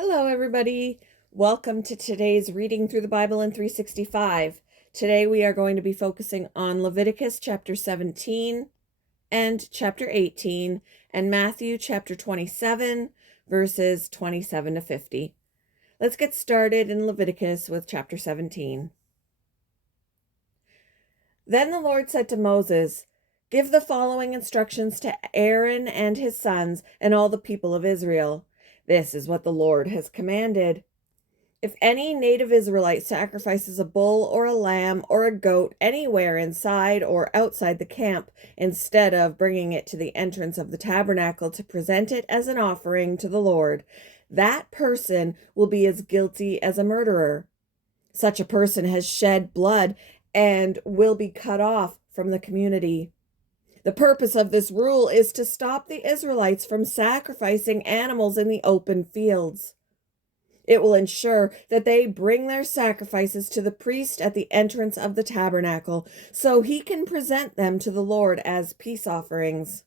Hello, everybody. Welcome to today's Reading Through the Bible in 365. Today we are going to be focusing on Leviticus chapter 17 and chapter 18 and Matthew chapter 27, verses 27 to 50. Let's get started in Leviticus with chapter 17. Then the Lord said to Moses, "Give the following instructions to Aaron and his sons and all the people of Israel. This is what the Lord has commanded. If any native Israelite sacrifices a bull or a lamb or a goat anywhere inside or outside the camp, instead of bringing it to the entrance of the tabernacle to present it as an offering to the Lord, that person will be as guilty as a murderer. Such a person has shed blood and will be cut off from the community. The purpose of this rule is to stop the Israelites from sacrificing animals in the open fields. It will ensure that they bring their sacrifices to the priest at the entrance of the tabernacle, so he can present them to the Lord as peace offerings.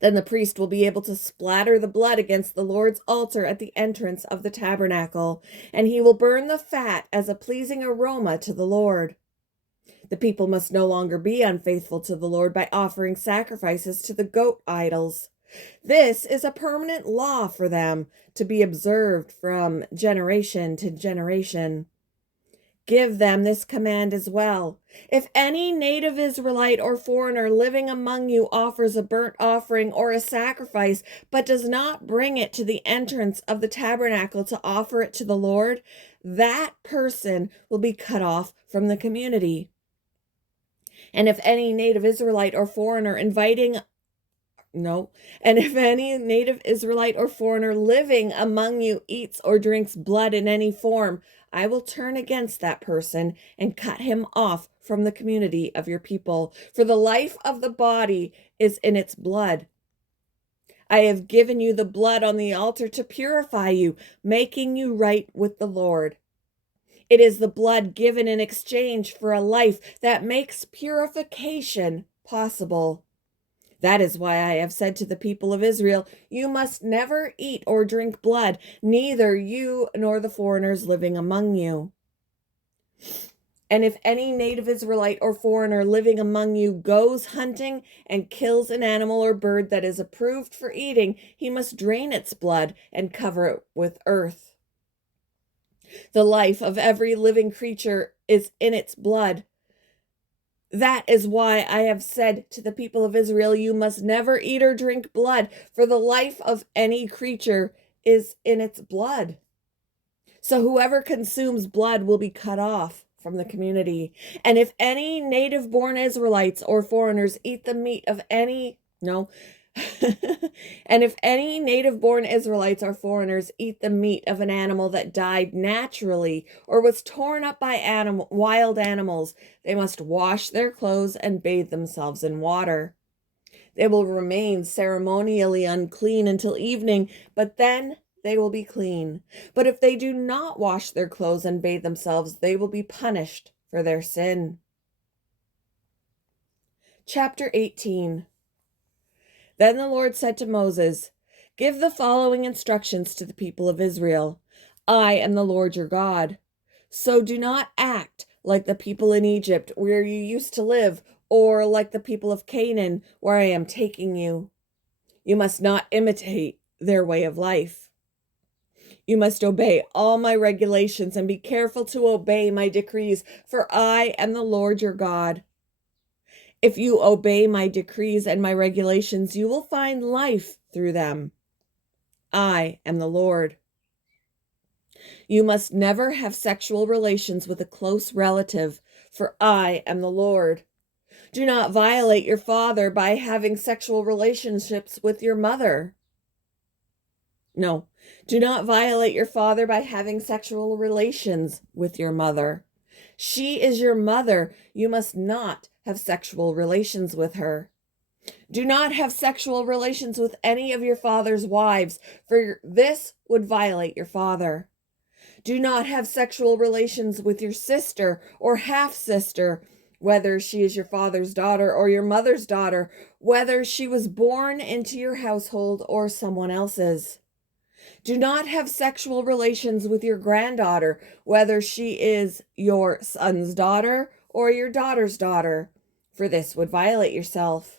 Then the priest will be able to splatter the blood against the Lord's altar at the entrance of the tabernacle, and he will burn the fat as a pleasing aroma to the Lord. The people must no longer be unfaithful to the Lord by offering sacrifices to the goat idols. This is a permanent law for them to be observed from generation to generation. Give them this command as well. If any native Israelite or foreigner living among you offers a burnt offering or a sacrifice, but does not bring it to the entrance of the tabernacle to offer it to the Lord, that person will be cut off from the community. And if any native Israelite or foreigner if any native Israelite or foreigner living among you eats or drinks blood in any form, I will turn against that person and cut him off from the community of your people. For the life of the body is in its blood. I have given you the blood on the altar to purify you, making you right with the Lord. It is the blood given in exchange for a life that makes purification possible. That is why I have said to the people of Israel, you must never eat or drink blood, neither you nor the foreigners living among you. And if any native Israelite or foreigner living among you goes hunting and kills an animal or bird that is approved for eating, he must drain its blood and cover it with earth. The life of every living creature is in its blood. That is why I have said to the people of Israel, you must never eat or drink blood, for the life of any creature is in its blood. So whoever consumes blood will be cut off from the community. And if any native-born Israelites or foreigners eat the meat of and if any native-born Israelites or foreigners eat the meat of an animal that died naturally or was torn up by wild animals, they must wash their clothes and bathe themselves in water. They will remain ceremonially unclean until evening, but then they will be clean. But if they do not wash their clothes and bathe themselves, they will be punished for their sin. Chapter 18. Then the Lord said to Moses, "Give the following instructions to the people of Israel. I am the Lord your God. So do not act like the people in Egypt where you used to live, or like the people of Canaan where I am taking you. You must not imitate their way of life. You must obey all my regulations and be careful to obey my decrees, for I am the Lord your God. If you obey my decrees and my regulations, you will find life through them. I am the Lord. You must never have sexual relations with a close relative, for I am the Lord. Do not violate your father by having sexual relationships with your mother. No, do not violate your father by having sexual relations with your mother. She is your mother. You must not have sexual relations with her. Do not have sexual relations with any of your father's wives, for this would violate your father. Do not have sexual relations with your sister or half-sister, whether she is your father's daughter or your mother's daughter, whether she was born into your household or someone else's. Do not have sexual relations with your granddaughter, whether she is your son's daughter or your daughter's daughter, for this would violate yourself.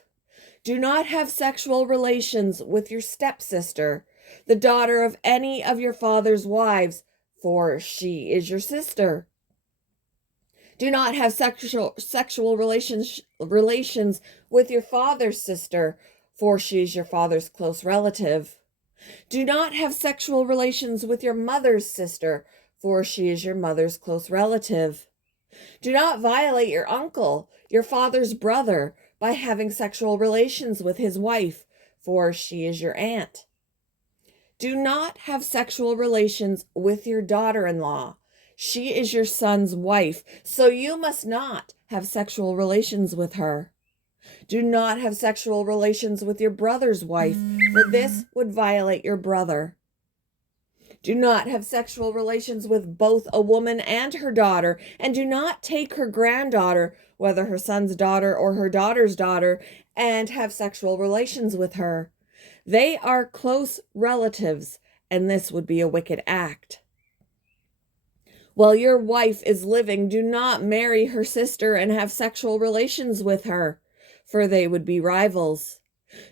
Do not have sexual relations with your stepsister, the daughter of any of your father's wives, for she is your sister. Do not have sexual relations with your father's sister, for she is your father's close relative. Do not have sexual relations with your mother's sister, for she is your mother's close relative. Do not violate your uncle, your father's brother, by having sexual relations with his wife, for she is your aunt. Do not have sexual relations with your daughter-in-law. She is your son's wife, so you must not have sexual relations with her. Do not have sexual relations with your brother's wife, for this would violate your brother. Do not have sexual relations with both a woman and her daughter, and do not take her granddaughter, whether her son's daughter or her daughter's daughter, and have sexual relations with her. They are close relatives, and this would be a wicked act. While your wife is living, do not marry her sister and have sexual relations with her, for they would be rivals.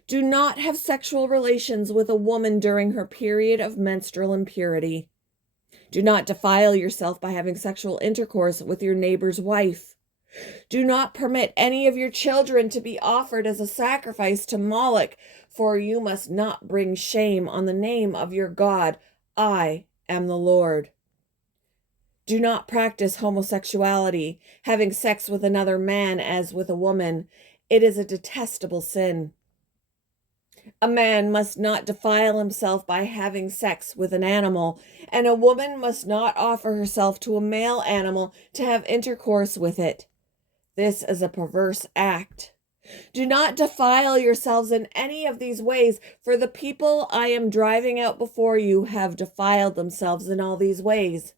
Do not have sexual relations with a woman during her period of menstrual impurity. Do not defile yourself by having sexual intercourse with your neighbor's wife. Do not permit any of your children to be offered as a sacrifice to Moloch, for you must not bring shame on the name of your God. I am the Lord. Do not practice homosexuality, having sex with another man as with a woman. It is a detestable sin. A man must not defile himself by having sex with an animal, and a woman must not offer herself to a male animal to have intercourse with it. This is a perverse act. Do not defile yourselves in any of these ways, for the people I am driving out before you have defiled themselves in all these ways.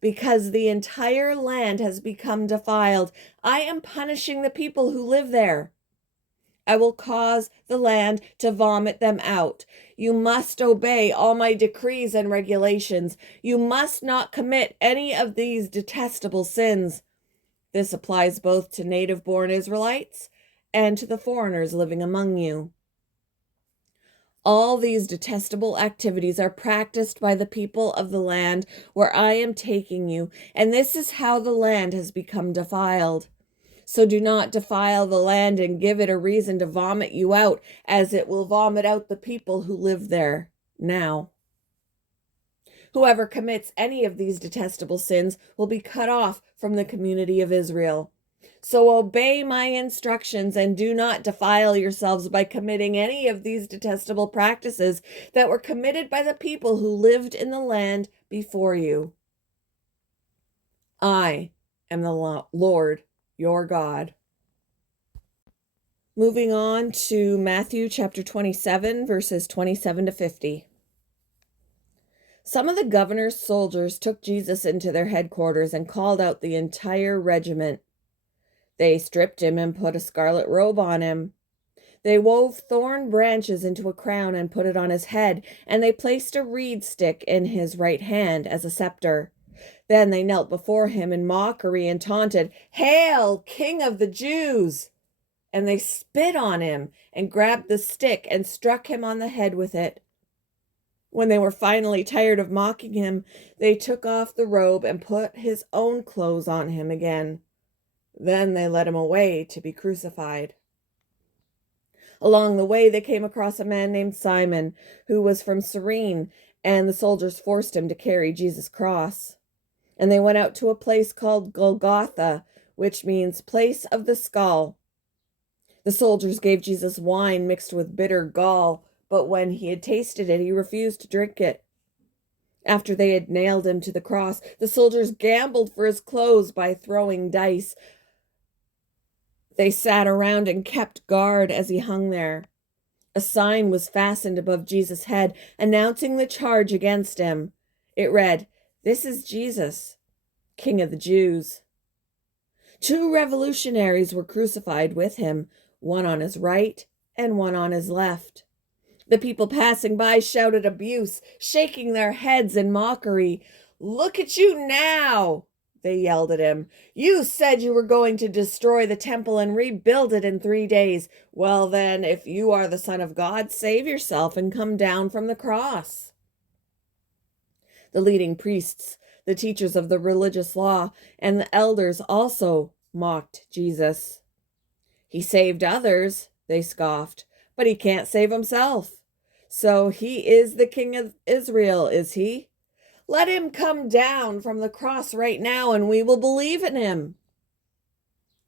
Because the entire land has become defiled, I am punishing the people who live there. I will cause the land to vomit them out. You must obey all my decrees and regulations. You must not commit any of these detestable sins. This applies both to native-born Israelites and to the foreigners living among you. All these detestable activities are practiced by the people of the land where I am taking you, and this is how the land has become defiled. So do not defile the land and give it a reason to vomit you out, as it will vomit out the people who live there now. Whoever commits any of these detestable sins will be cut off from the community of Israel. So obey my instructions and do not defile yourselves by committing any of these detestable practices that were committed by the people who lived in the land before you. I am the Lord, your God. Moving on to Matthew chapter 27, verses 27 to 50. Some of the governor's soldiers took Jesus into their headquarters and called out the entire regiment. They stripped him and put a scarlet robe on him. They wove thorn branches into a crown and put it on his head, and they placed a reed stick in his right hand as a scepter. Then they knelt before him in mockery and taunted, "Hail, King of the Jews!" And they spit on him and grabbed the stick and struck him on the head with it. When they were finally tired of mocking him, they took off the robe and put his own clothes on him again. Then they led him away to be crucified. Along the way, they came across a man named Simon, who was from Cyrene, and the soldiers forced him to carry Jesus' cross. And they went out to a place called Golgotha, which means place of the skull. The soldiers gave Jesus wine mixed with bitter gall, but when he had tasted it, he refused to drink it. After they had nailed him to the cross, the soldiers gambled for his clothes by throwing dice. They sat around and kept guard as he hung there. A sign was fastened above Jesus' head, announcing the charge against him. It read, "This is Jesus, King of the Jews." 2 revolutionaries were crucified with him, one on his right and one on his left. The people passing by shouted abuse, shaking their heads in mockery. "Look at you now," they yelled at him. "You said you were going to destroy the temple and rebuild it in 3 days. Well, then, if you are the Son of God, save yourself and come down from the cross." The leading priests, the teachers of the religious law, and the elders also mocked Jesus. "He saved others," they scoffed, "but he can't save himself. So he is the King of Israel, is he? Let him come down from the cross right now and we will believe in him."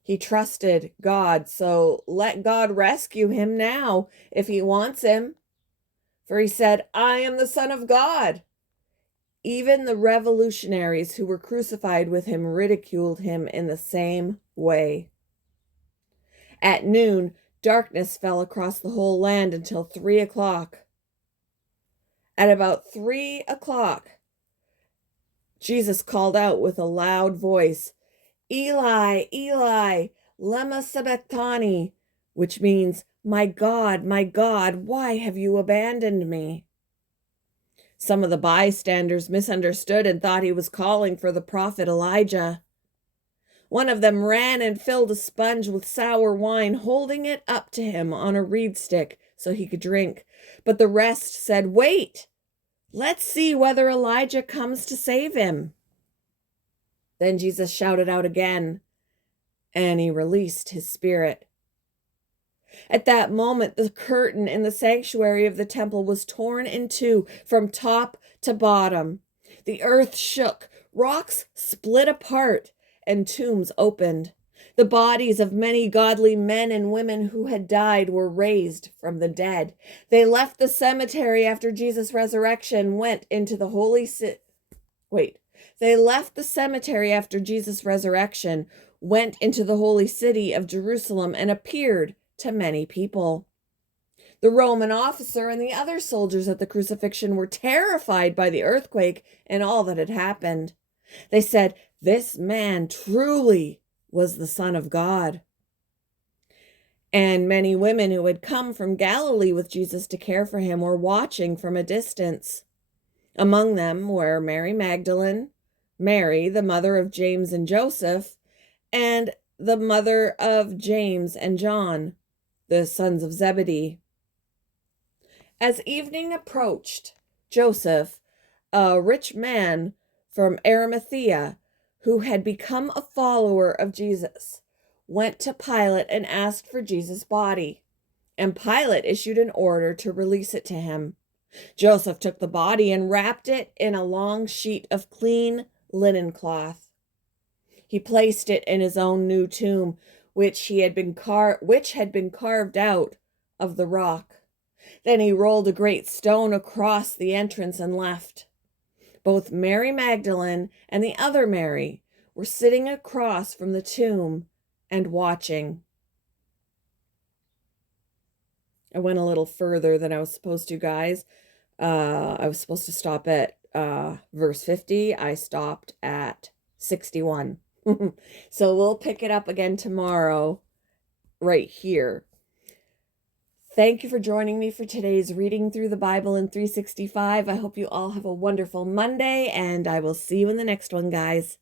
He trusted God, so let God rescue him now if he wants him. For he said, "I am the Son of God." Even the revolutionaries who were crucified with him ridiculed him in the same way. At noon, darkness fell across the whole land until 3 o'clock. At about 3 o'clock, Jesus called out with a loud voice, "Eli, Eli, lema sabachthani," which means, my God, why have you abandoned me?" Some of the bystanders misunderstood and thought he was calling for the prophet Elijah. One of them ran and filled a sponge with sour wine, holding it up to him on a reed stick so he could drink. But the rest said, "Wait, let's see whether Elijah comes to save him." Then Jesus shouted out again, and he released his spirit. At that moment, the curtain in the sanctuary of the temple was torn in two from top to bottom. The earth shook, rocks split apart, and tombs opened. The bodies of many godly men and women who had died were raised from the dead. They left the cemetery after Jesus' resurrection, went into the holy city. They left the cemetery after Jesus' resurrection, went into the holy city of Jerusalem, and appeared to many people. The Roman officer and the other soldiers at the crucifixion were terrified by the earthquake and all that had happened. They said, "This man truly was the Son of God." And many women who had come from Galilee with Jesus to care for him were watching from a distance. Among them were Mary Magdalene, Mary, the mother of James and Joseph, and the mother of James and John, the sons of Zebedee. As evening approached, Joseph, a rich man from Arimathea, who had become a follower of Jesus, went to Pilate and asked for Jesus' body, and Pilate issued an order to release it to him. Joseph took the body and wrapped it in a long sheet of clean linen cloth. He placed it in his own new tomb, which had been carved out of the rock. Then he rolled a great stone across the entrance and left. Both Mary Magdalene and the other Mary were sitting across from the tomb and watching. I went a little further than I was supposed to, guys. I was supposed to stop at verse 50. I stopped at 61. So we'll pick it up again tomorrow right here. Thank you for joining me for today's reading through the Bible in 365. I hope you all have a wonderful Monday, and I will see you in the next one, guys.